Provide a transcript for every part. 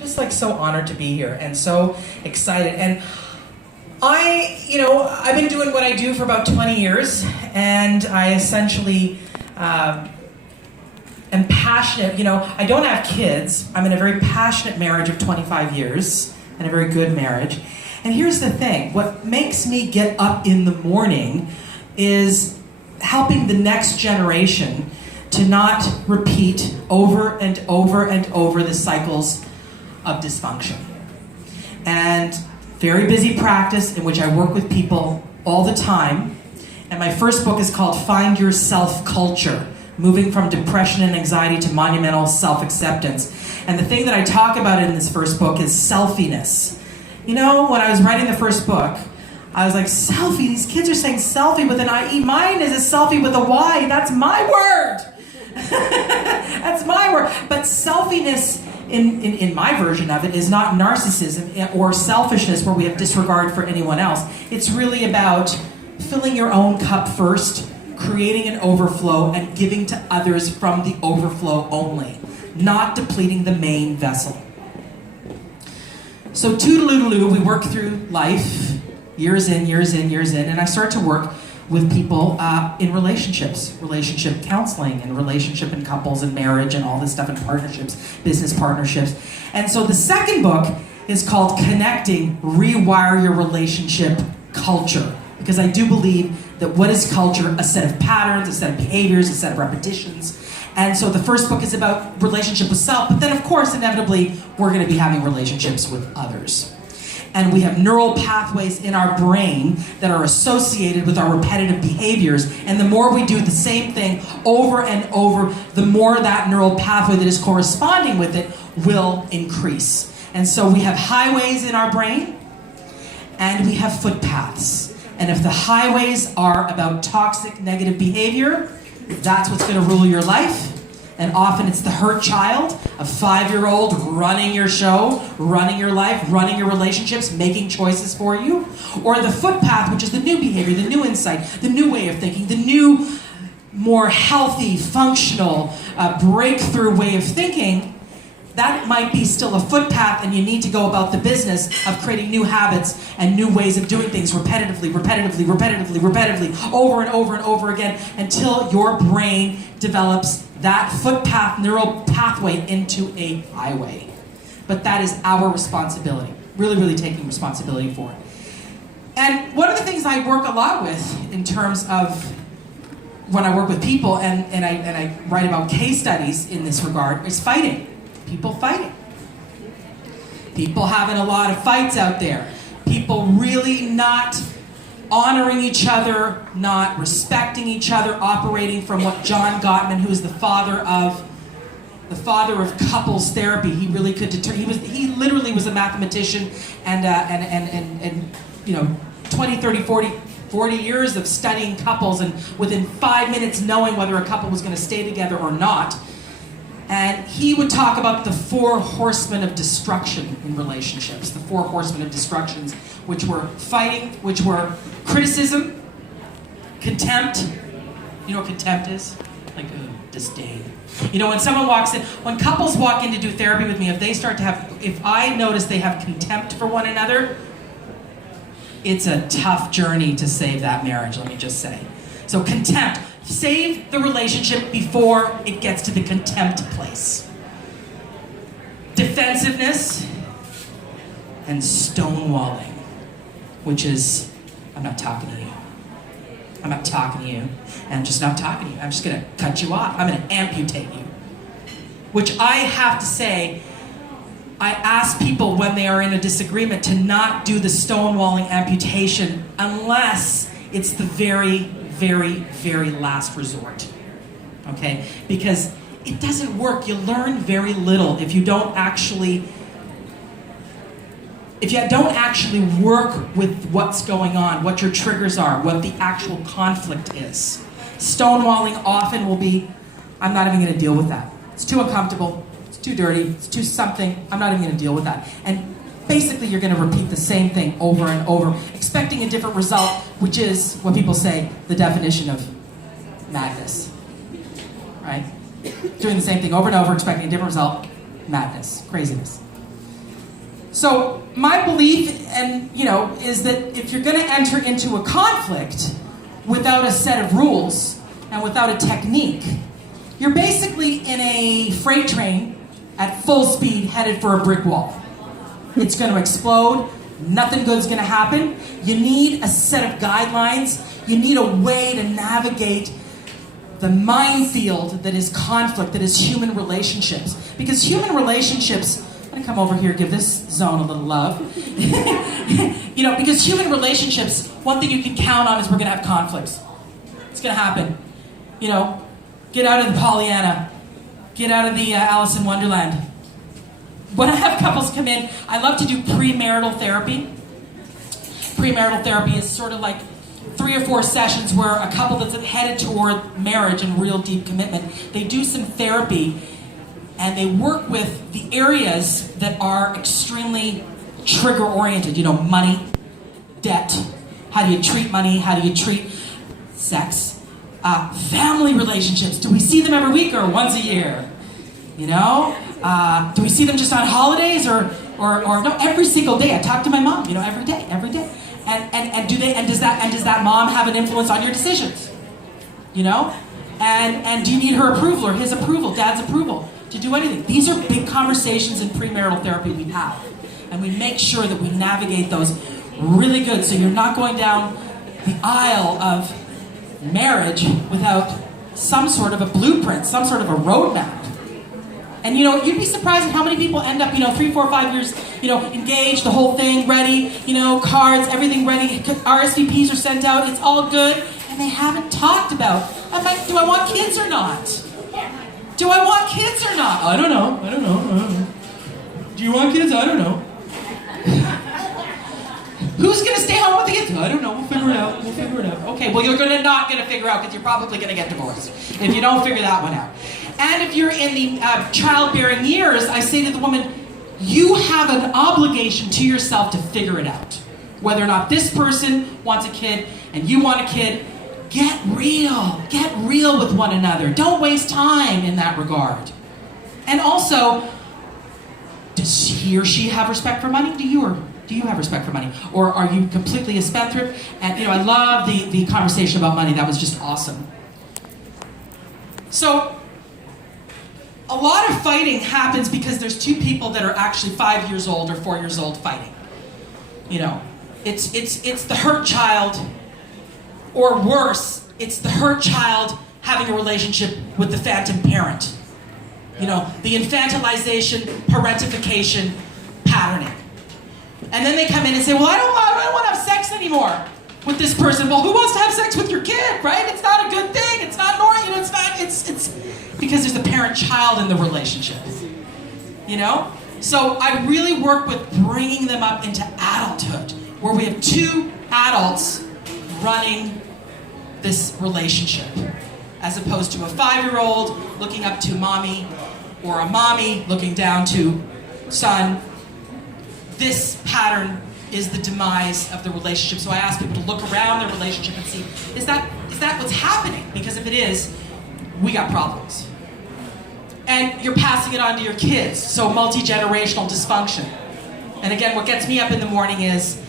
just like so honored to be here and so excited. And I've been doing what I do for about 20 years, and I essentially am passionate. I don't have kids. I'm in a very passionate marriage of 25 years, and a very good marriage. And here's the thing, what makes me get up in the morning is helping the next generation to not repeat over and over and over the cycles of dysfunction. And very busy practice in which I work with people all the time. And my first book is called Find Your Self Culture, Moving from Depression and Anxiety to Monumental Self-Acceptance. And the thing that I talk about in this first book is selfiness. When I was writing the first book, I was like, selfie, these kids are saying selfie with an I-E. Mine is a selfie with a Y. That's my word. That's my word. But selfiness, in my version of it, is not narcissism or selfishness where we have disregard for anyone else. It's really about filling your own cup first, creating an overflow, and giving to others from the overflow only, not depleting the main vessel. So toodaloo, we work through life, years in, and I start to work with people in relationships, relationship counseling, and relationship and couples and marriage and all this stuff, and partnerships, business partnerships. And so the second book is called Connecting, Rewire Your Relationship Culture. Because I do believe that what is culture? A set of patterns, a set of behaviors, a set of repetitions. And so the first book is about relationship with self, but then of course, inevitably, we're going to be having relationships with others. And we have neural pathways in our brain that are associated with our repetitive behaviors. And the more we do the same thing over and over, the more that neural pathway that is corresponding with it will increase. And so we have highways in our brain, and we have footpaths. And if the highways are about toxic, negative behavior, that's what's going to rule your life. And often it's the hurt child, a 5-year-old running your show, running your life, running your relationships, making choices for you. Or the footpath, which is the new behavior, the new insight, the new way of thinking, the new, more healthy, functional, breakthrough way of thinking. That might be still a footpath, and you need to go about the business of creating new habits and new ways of doing things repetitively, over and over and over again, until your brain develops that footpath neural pathway into a highway. But that is our responsibility, really taking responsibility for it. And one of the things I work a lot with in terms of when I work with people, and I write about case studies in this regard, is fighting. People fighting. People having a lot of fights out there. People really not honoring each other, not respecting each other, operating from what John Gottman, who is the father of couples therapy, he really could determine. He literally was a mathematician, and 20, 30, 40 years of studying couples, and within 5 minutes knowing whether a couple was going to stay together or not. And he would talk about the 4 horsemen of destruction in relationships, the 4 horsemen of destructions, which were fighting, which were criticism, contempt. You know what contempt is? Like disdain. When someone walks in, when couples walk in to do therapy with me, if I notice they have contempt for one another, it's a tough journey to save that marriage, let me just say. So contempt. Save the relationship before it gets to the contempt place. Defensiveness and stonewalling, which is, I'm not talking to you. I'm not talking to you. And I'm just not talking to you. I'm just going to cut you off. I'm going to amputate you. Which I have to say, I ask people when they are in a disagreement to not do the stonewalling amputation unless it's the very last resort, okay? Because it doesn't work. You learn very little if you don't actually work with what's going on, what your triggers are, what the actual conflict is. Stonewalling often will be, I'm not even going to deal with that. It's too uncomfortable, it's too dirty, it's too something, I'm not even going to deal with that. And basically, you're going to repeat the same thing over and over, expecting a different result, which is what people say, the definition of madness, right? Doing the same thing over and over, expecting a different result, madness, craziness. So my belief, and is that if you're going to enter into a conflict without a set of rules and without a technique, you're basically in a freight train at full speed headed for a brick wall. It's going to explode. Nothing good's going to happen. You need a set of guidelines. You need a way to navigate the minefield that is conflict, that is human relationships. Because human relationships, I'm going to come over here, give this zone a little love. Because human relationships, one thing you can count on is we're going to have conflicts. It's going to happen. Get out of the Pollyanna. Get out of the Alice in Wonderland. When I have couples come in, I love to do premarital therapy. Premarital therapy is sort of like 3 or 4 sessions where a couple that's headed toward marriage and real deep commitment, they do some therapy and they work with the areas that are extremely trigger-oriented. Money, debt, how do you treat money, how do you treat sex, family relationships. Do we see them every week or once a year? Do we see them just on holidays or no, every single day? I talk to my mom, every day. And does that mom have an influence on your decisions? And do you need her approval or his approval, dad's approval to do anything? These are big conversations in premarital therapy we have. And we make sure that we navigate those really good so you're not going down the aisle of marriage without some sort of a blueprint, some sort of a roadmap. And you'd be surprised at how many people end up, 3, 4, 5 years, engaged, the whole thing ready, cards, everything ready, RSVPs are sent out, it's all good, and they haven't talked about, do I want kids or not? Do I want kids or not? I don't know. Do you want kids? I don't know. Who's going to stay home with the kids? I don't know. We'll figure it out. Okay, well, you're not going to figure out because you're probably going to get divorced if you don't figure that one out. And if you're in the childbearing years, I say to the woman, you have an obligation to yourself to figure it out. Whether or not this person wants a kid and you want a kid, get real. Get real with one another. Don't waste time in that regard. And also, does he or she have respect for money? Do you have respect for money? Or are you completely a spendthrift? And I love the conversation about money. That was just awesome. So, a lot of fighting happens because there's 2 people that are actually 5 years old or 4 years old fighting. It's the hurt child, or worse, it's the hurt child having a relationship with the phantom parent. The infantilization, parentification, patterning. And then they come in and say, well, I don't want to have sex anymore with this person. Well, who wants to have sex with your kid, right? It's not a good thing. It's not normal. It's because there's a parent-child in the relationship. So I really work with bringing them up into adulthood, where we have 2 adults running this relationship, as opposed to a 5-year-old looking up to mommy, or a mommy looking down to son. This pattern is the demise of the relationship. So I ask people to look around their relationship and see, is that what's happening? Because if it is, we got problems. And you're passing it on to your kids, so multi-generational dysfunction. And again, what gets me up in the morning is,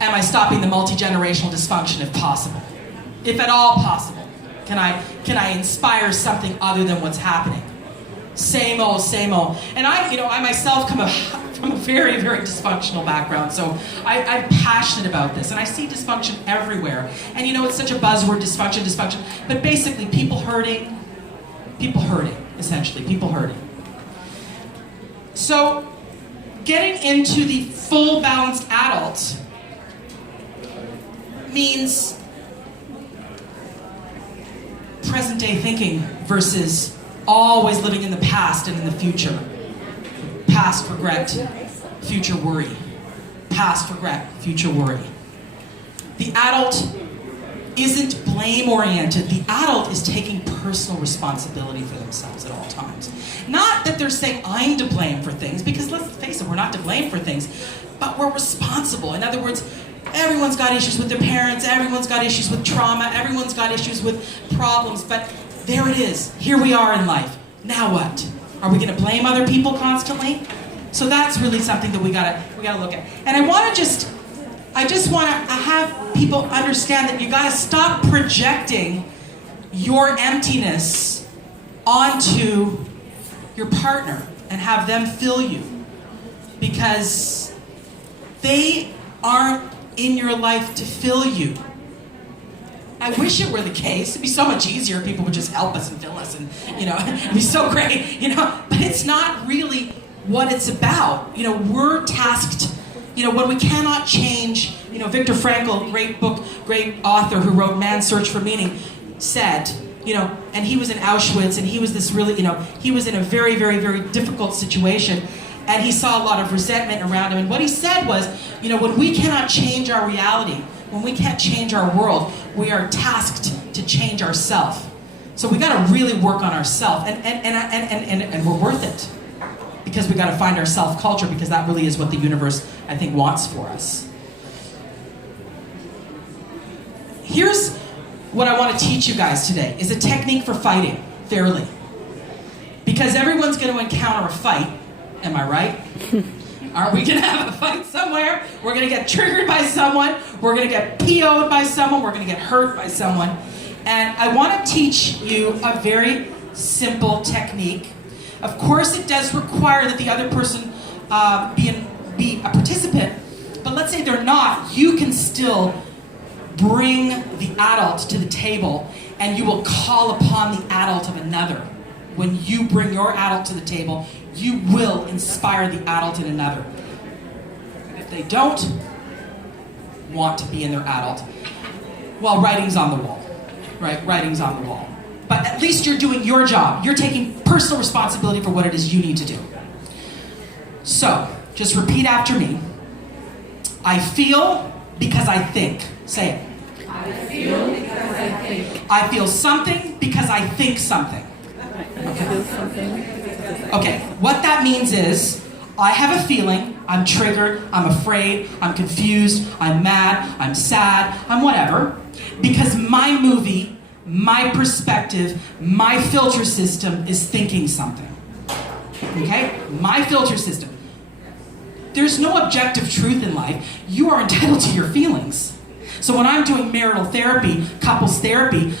am I stopping the multi-generational dysfunction if possible? If at all possible. Can I inspire something other than what's happening? Same old. And I myself come from a very, very dysfunctional background, so I'm passionate about this, and I see dysfunction everywhere. And it's such a buzzword, dysfunction, but basically people hurting, essentially, people hurting. So, getting into the full balanced adult means present day thinking versus always living in the past and in the future. Past regret, future worry. Past regret, future worry. The adult isn't blame-oriented. The adult is taking personal responsibility for themselves at all times. Not that they're saying, I'm to blame for things, because let's face it, we're not to blame for things, but we're responsible. In other words, everyone's got issues with their parents, everyone's got issues with trauma, everyone's got issues with problems, but there it is. Here we are in life. Now what? Are we going to blame other people constantly? So that's really something that we gotta look at. And I just want to have people understand that you gotta stop projecting your emptiness onto your partner and have them fill you, because they aren't in your life to fill you. I wish it were the case. It'd be so much easier if people would just help us and fill us, and it'd be so great, but it's not really what it's about. We're tasked, when we cannot change, Viktor Frankl, great book, great author who wrote Man's Search for Meaning, said, and he was in Auschwitz, and he was this really, he was in a very, very, very difficult situation, and he saw a lot of resentment around him, and what he said was, when we cannot change our reality, when we can't change our world, we are tasked to change ourselves. So we got to really work on ourselves, and we're worth it, because we got to find our self-culture, because that really is what the universe, I think, wants for us. Here's what I want to teach you guys today, is a technique for fighting fairly. Because everyone's going to encounter a fight, am I right? Aren't we going to have a fight somewhere? We're going to get triggered by someone, we're going to get PO'd by someone, we're going to get hurt by someone. And I want to teach you a very simple technique. Of course, it does require that the other person be a participant, but let's say they're not, you can still bring the adult to the table, and you will call upon the adult of another. When you bring your adult to the table, you will inspire the adult in another. And if they don't want to be in their adult, well, writing's on the wall, right? Writing's on the wall. But at least you're doing your job. You're taking personal responsibility for what it is you need to do. So, just repeat after me. I feel because I think. Say it. I feel because I think. I feel something because I think something. Okay, what that means is, I have a feeling, I'm triggered, I'm afraid, I'm confused, I'm mad, I'm sad, I'm whatever, because my movie, my perspective, my filter system is thinking something. Okay? My filter system. There's no objective truth in life. You are entitled to your feelings. So when I'm doing marital therapy, couples therapy,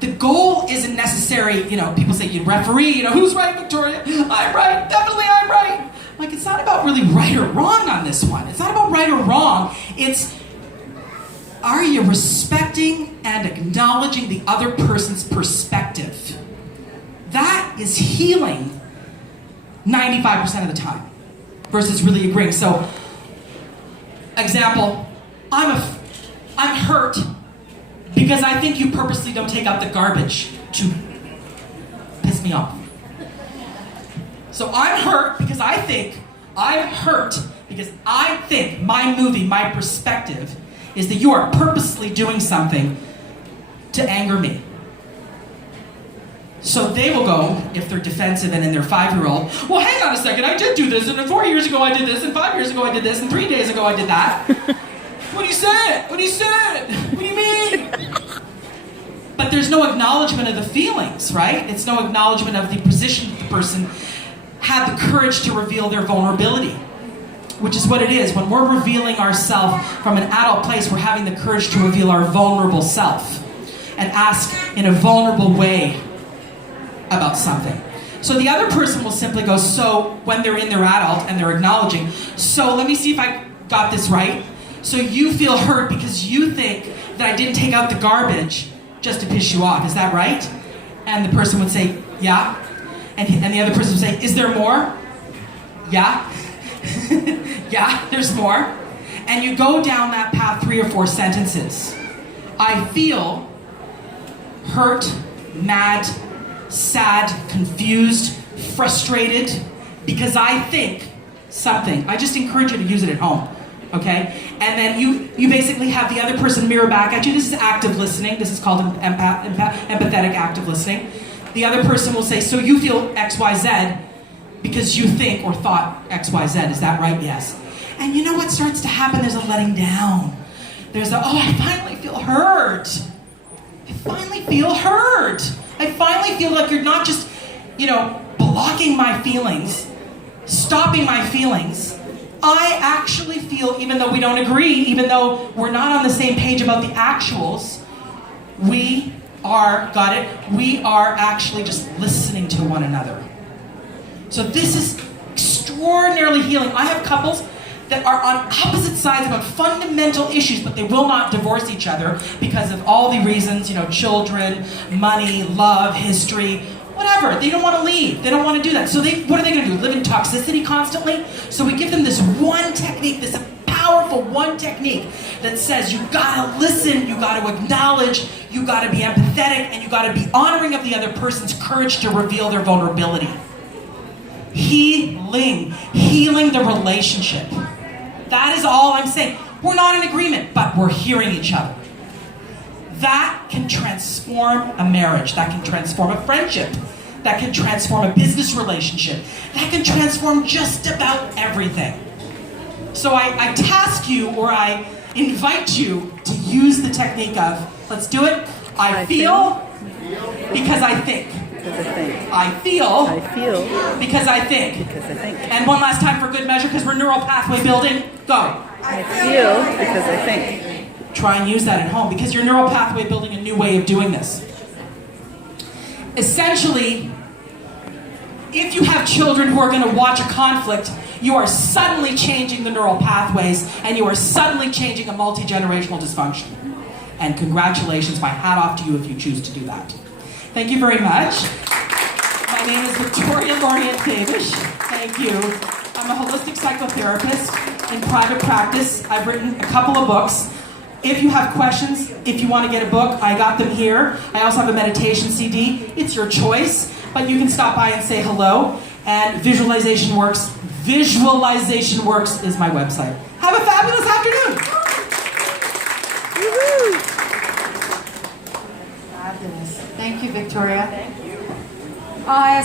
the goal isn't necessary, people say, you referee, who's right, Victoria? I'm right, definitely I'm right. Like, it's not about really right or wrong on this one. It's not about right or wrong. It's, are you respecting and acknowledging the other person's perspective? That is healing 95% of the time versus really agreeing. So, example, I'm hurt because I think you purposely don't take out the garbage to piss me off. So I'm hurt because I'm hurt because I think my movie, my perspective, is that you are purposely doing something to anger me. So they will go, if they're defensive and in their 5-year-old, well, hang on a second, I did do this, and 4 years ago I did this, and 5 years ago I did this, and 3 days ago I did that. What do you say? What do you say? What do you mean? But there's no acknowledgement of the feelings, right? It's no acknowledgement of the position that the person had the courage to reveal their vulnerability, which is what it is. When we're revealing ourselves from an adult place, we're having the courage to reveal our vulnerable self and ask in a vulnerable way about something. So the other person will simply go, so when they're in their adult and they're acknowledging, so let me see if I got this right. So you feel hurt because you think that I didn't take out the garbage just to piss you off, is that right? And the person would say, yeah. And the other person would say, is there more? Yeah. Yeah, there's more. And you go down that path 3 or 4 sentences. I feel hurt, mad, sad, confused, frustrated, because I think something. I just encourage you to use it at home, okay? And then you basically have the other person mirror back at you. This is active listening. This is called empathetic active listening. The other person will say, so you feel X, Y, Z because you think or thought X, Y, Z. Is that right? Yes. And you know what starts to happen? There's a letting down. There's a, oh, I finally feel hurt. I finally feel hurt. I finally feel like you're not just, blocking my feelings stopping my feelings, I actually feel, even though we don't agree, even though we're not on the same page about the actuals, we are actually just listening to one another. So this is extraordinarily healing. I have couples that are on opposite sides about fundamental issues, but they will not divorce each other because of all the reasons, children, money, love, history, whatever. They don't want to leave. They don't want to do that. So what are they going to do? Live in toxicity constantly? So we give them this one technique, this powerful one technique that says you gotta listen, you gotta acknowledge, you gotta be empathetic, and you gotta be honoring of the other person's courage to reveal their vulnerability. Healing the relationship. That is all I'm saying. We're not in agreement, but we're hearing each other. That can transform a marriage. That can transform a friendship. That can transform a business relationship. That can transform just about everything. So I task you, or I invite you to use the technique of, let's do it. I feel because I think. I feel because I think. And one last time for good measure, because we're neural pathway building. Go. I feel because I think. Try and use that at home, because you're neural pathway building a new way of doing this. Essentially, if you have children who are going to watch a conflict, you are suddenly changing the neural pathways, and you are suddenly changing a multi-generational dysfunction. And congratulations, my hat off to you if you choose to do that. Thank you very much. My name is Victoria Lorient-Faibish. Thank you. I'm a holistic psychotherapist in private practice. I've written a couple of books. If you have questions, if you want to get a book, I got them here. I also have a meditation CD. It's your choice, but you can stop by and say hello. And Visualization Works. Visualization Works is my website. Have a fabulous afternoon. Woo-hoo. Fabulous. Thank you, Victoria. Thank you. I